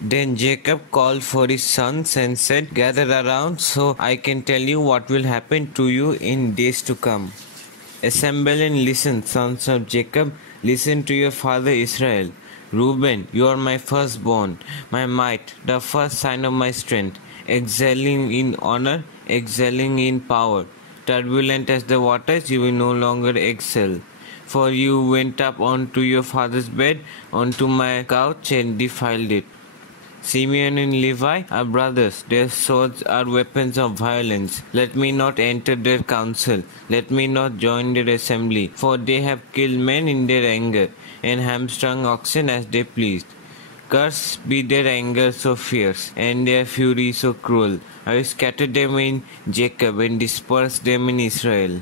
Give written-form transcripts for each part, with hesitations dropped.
Then Jacob called for his sons and said, "Gather around so I can tell you what will happen to you in days to come. Assemble and listen, sons of Jacob, listen to your father Israel. Reuben, you are my firstborn, my might, the first sign of my strength, excelling in honor, excelling in power. Turbulent as the waters, you will no longer excel. For you went up onto your father's bed, onto my couch, and defiled it. Simeon and Levi are brothers, their swords are weapons of violence. Let me not enter their council, let me not join their assembly, for they have killed men in their anger, and hamstrung oxen as they pleased. Cursed be their anger so fierce, and their fury so cruel. I will scatter them in Jacob, and disperse them in Israel.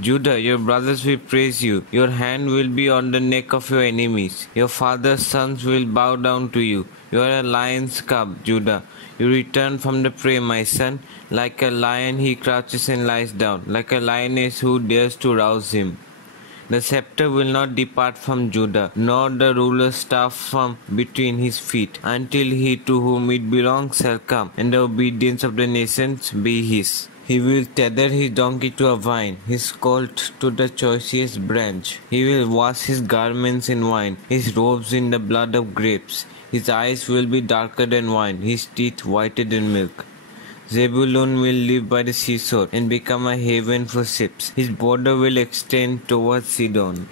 Judah, your brothers will praise you. Your hand will be on the neck of your enemies. Your father's sons will bow down to you. You are a lion's cub, Judah. You return from the prey, my son. Like a lion he crouches and lies down, like a lioness who dares to rouse him. The scepter will not depart from Judah, nor the ruler's staff from between his feet, until he to whom it belongs shall come, and the obedience of the nations be his. He will tether his donkey to a vine, his colt to the choicest branch. He will wash his garments in wine, his robes in the blood of grapes. His eyes will be darker than wine, his teeth whiter than milk. Zebulun will live by the seashore and become a haven for ships. His border will extend towards Sidon.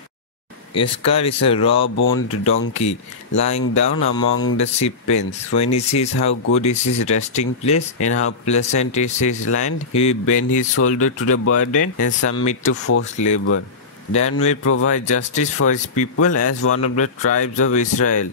Issachar is a raw-boned donkey, lying down among the sheep pens. When he sees how good is his resting place and how pleasant is his land, he will bend his shoulder to the burden and submit to forced labor. Dan will provide justice for his people as one of the tribes of Israel.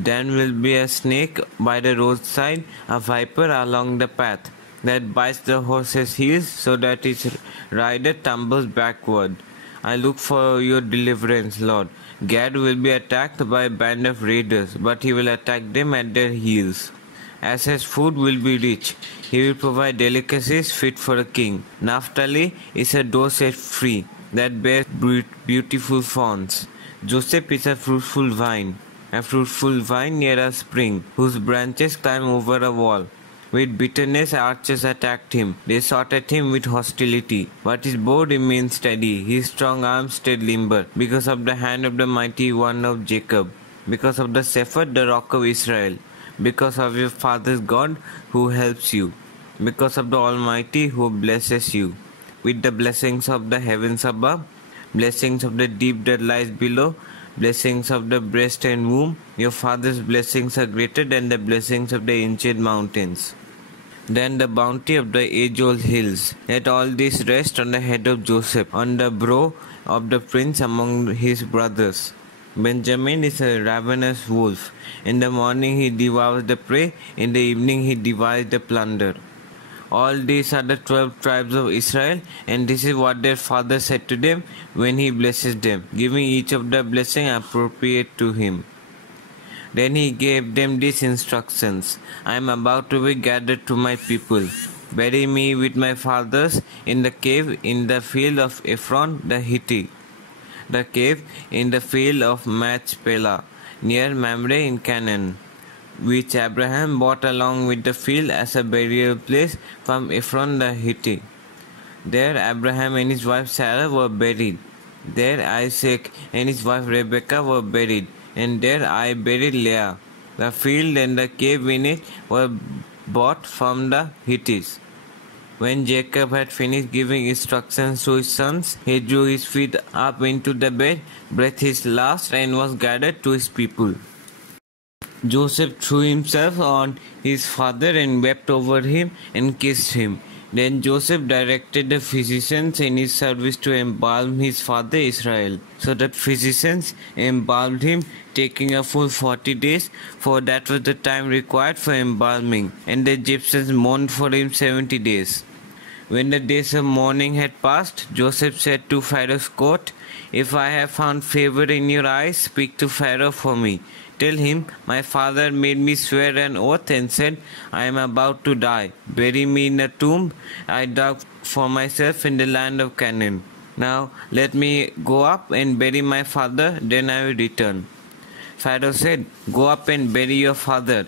Dan will be a snake by the roadside, a viper along the path, that bites the horse's heels so that its rider tumbles backward. I look for your deliverance, Lord. Gad will be attacked by a band of raiders, but he will attack them at their heels. Asher's food will be rich. He will provide delicacies fit for a king. Naphtali is a doe set free that bears beautiful fawns. Joseph is a fruitful vine near a spring, whose branches climb over a wall. With bitterness archers attacked him. They shot at him with hostility. But his bow remained steady, his strong arm stayed limber, because of the hand of the mighty one of Jacob, because of the shepherd, the rock of Israel, because of your father's God who helps you, because of the Almighty who blesses you. With the blessings of the heavens above, blessings of the deep that lies below, blessings of the breast and womb, your father's blessings are greater than the blessings of the ancient mountains, than the bounty of the age-old hills. Let all this rest on the head of Joseph, on the brow of the prince among his brothers. Benjamin is a ravenous wolf. In the morning he devours the prey, in the evening he divides the plunder. All these are the 12 tribes of Israel, and this is what their father said to them when he blesses them, giving each of the blessing appropriate to him. Then he gave them these instructions: I am about to be gathered to my people. Bury me with my fathers in the cave in the field of Ephron the Hittite, the cave in the field of Machpelah, near Mamre in Canaan, which Abraham bought along with the field as a burial place from Ephron the Hittite. There Abraham and his wife Sarah were buried. There Isaac and his wife Rebekah were buried, and there I buried Leah. The field and the cave in it were bought from the Hittites. When Jacob had finished giving instructions to his sons, he drew his feet up into the bed, breathed his last, and was gathered to his people. Joseph threw himself on his father and wept over him and kissed him. Then Joseph directed the physicians in his service to embalm his father Israel. So the physicians embalmed him, taking a full 40 days, for that was the time required for embalming, and the Egyptians mourned for him 70 days. When the days of mourning had passed, Joseph said to Pharaoh's court, If I have found favor in your eyes, speak to Pharaoh for me. Tell him, my father made me swear an oath and said, I am about to die. Bury me in a tomb I dug for myself in the land of Canaan. Now let me go up and bury my father, then I will return. Pharaoh said, "Go up and bury your father,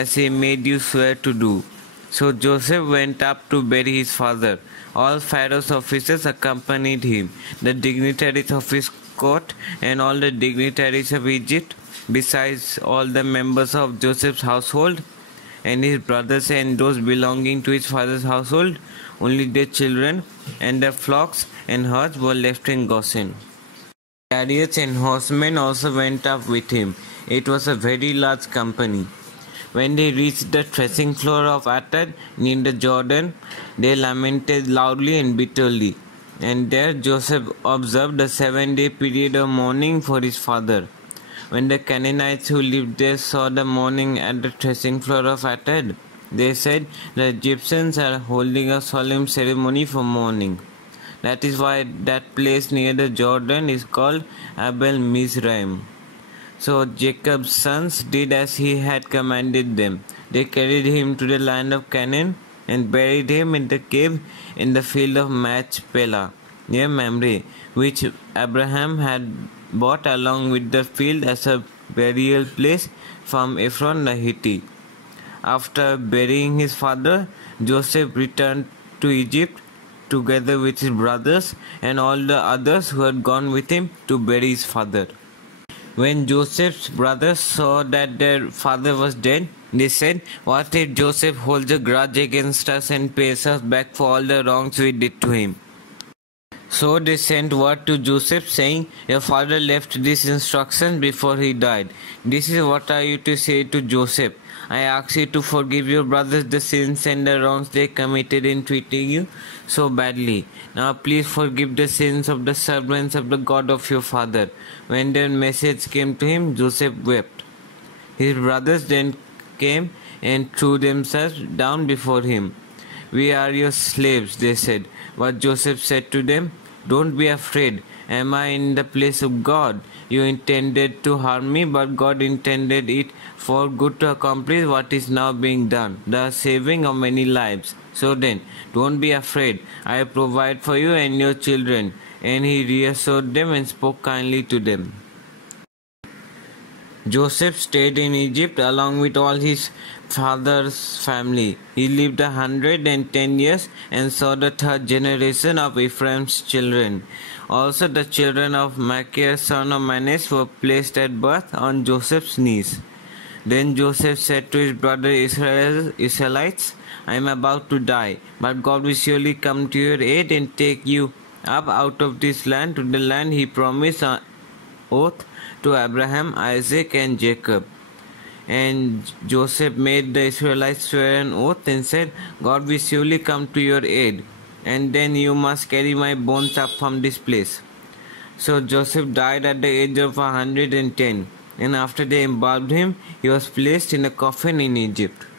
as he made you swear to do." So Joseph went up to bury his father. All Pharaoh's officers accompanied him, the dignitaries of his court and all the dignitaries of Egypt, besides all the members of Joseph's household and his brothers and those belonging to his father's household. Only their children and their flocks and herds were left in Goshen. Chariots and horsemen also went up with him. It was a very large company. When they reached the threshing floor of Atad near the Jordan, they lamented loudly and bitterly. And there Joseph observed a 7-day period of mourning for his father. When the Canaanites who lived there saw the mourning at the threshing floor of Atad, they said, "The Egyptians are holding a solemn ceremony for mourning." That is why that place near the Jordan is called Abel Mizraim. So Jacob's sons did as he had commanded them. They carried him to the land of Canaan and buried him in the cave in the field of Machpelah near Mamre, which Abraham had bought along with the field as a burial place from Ephron the Hittite. After burying his father, Joseph returned to Egypt together with his brothers and all the others who had gone with him to bury his father. When Joseph's brothers saw that their father was dead, they said, "What if Joseph holds a grudge against us and pays us back for all the wrongs we did to him?" So they sent word to Joseph saying, "Your father left these instructions before he died. This is what are you to say to Joseph. I ask you to forgive your brothers the sins and the wrongs they committed in treating you so badly. Now please forgive the sins of the servants of the God of your father." When their message came to him, Joseph wept. His brothers then came and threw themselves down before him. "We are your slaves," they said. But Joseph said to them, "Don't be afraid. Am I in the place of God? You intended to harm me, but God intended it for good to accomplish what is now being done, the saving of many lives. So then, don't be afraid. I provide for you and your children." And he reassured them and spoke kindly to them. Joseph stayed in Egypt along with all his father's family. He lived 110 years and saw the third generation of Ephraim's children. Also the children of Machir son of Manasseh were placed at birth on Joseph's knees. Then Joseph said to his brother Israelites, "I am about to die, but God will surely come to your aid and take you up out of this land to the land he promised on oath to Abraham, Isaac and Jacob." And Joseph made the Israelites swear an oath and said, "God will surely come to your aid, and then you must carry my bones up from this place." So Joseph died at the age of 110, and after they embalmed him, he was placed in a coffin in Egypt.